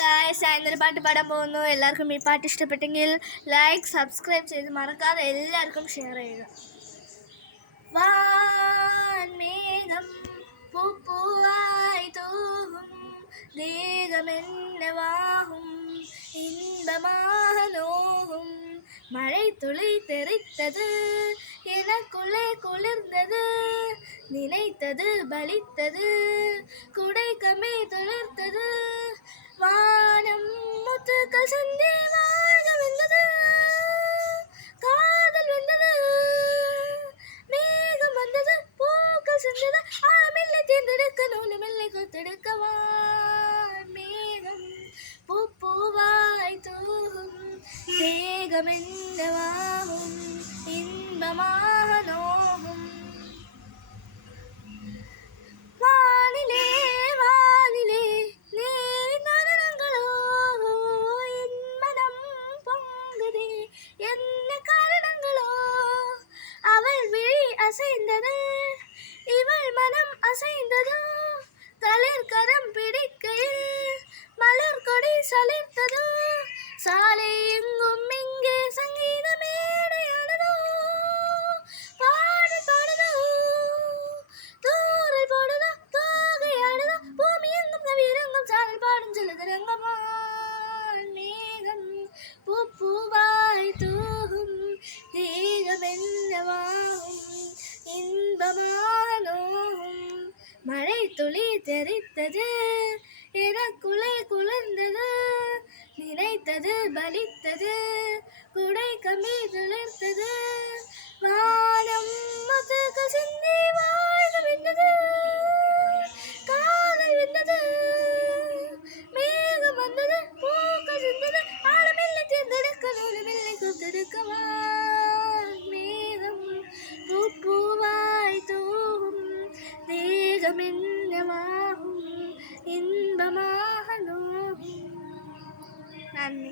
Guys, ഞാൻ ഇന്നൊരു പാട്ട് പാടാൻ പോകുന്നു. എല്ലാവർക്കും ഈ പാട്ട് ഇഷ്ടപ്പെട്ടെങ്കിൽ ലൈക്ക്, സബ്സ്ക്രൈബ് ചെയ്ത് മറക്കാതെ എല്ലാവർക്കും ഷെയർ ചെയ്യുക. വാൻമേഘം പൂപ്പൂവായി തൂവും, ദീപമെന്നെ വാഹും, இன்பமானோகும் மழை துளி தெரித்தது, எனக்குள்ளே குளிர்ந்தது, நினைத்தது பலித்தது, குடைக்கமே துளிர்த்தது, வானம் முத்துக்கள் சந்தி வாழ்க வெந்தது, காதல் வெந்தது, மேகம் வந்தது, பூக்கள் செஞ்சது, ஆழமில்லை தேர்ந்தெடுக்க நூலுமில்லை கொத்தெடுக்க, வான்மேகம் பூப்பூவாய் தூவும், தேகமென்ன வாகும், இன்பமாக நோகும். வானிலே வானிலே நீரின் நடனங்களோ, என் மனம் பொங்குதே என்ன காரணங்களோ, அவள் விழி அசைந்தது, இவள் மனம் அசைந்தது, தளிர் கரம் பிடிக்கையில் மலர் கொடி சலித்ததோ, சாலை எங்கும் இங்கே சங்கீத மேடையானதோ, பாடு பாடுதோ, தூரல் போடுதோ, தோகையாடுதோ, பூமி எங்கும் நவீரங்கும் சாரல் பாடும் ஜலதரங்கமான் மேகம் பூப்பூவாய் தூகும், தேகமென்னவாகும், இன்பமாக நோகும், மழை துளி தெரித்தது, எனக்குள்ளே குளிர்ந்தது, நினைத்தது பலித்தது, குடை கம்பி துளிர்த்தது, வானம் முத்துக்கள் சிந்தி வாழ்க வெந்தது, காதல் வெந்தது, மேகம் வந்தது, பூக்கள் சிந்தது, ஆழமில்லை தேர்ந்தெடுக்க நூலுமில்லை கொத்தெடுக்க, மேகம் பூப்பூவாய் தூவும், தேகமென்னவாகும், இன்பமாக நோகும். நன்றி.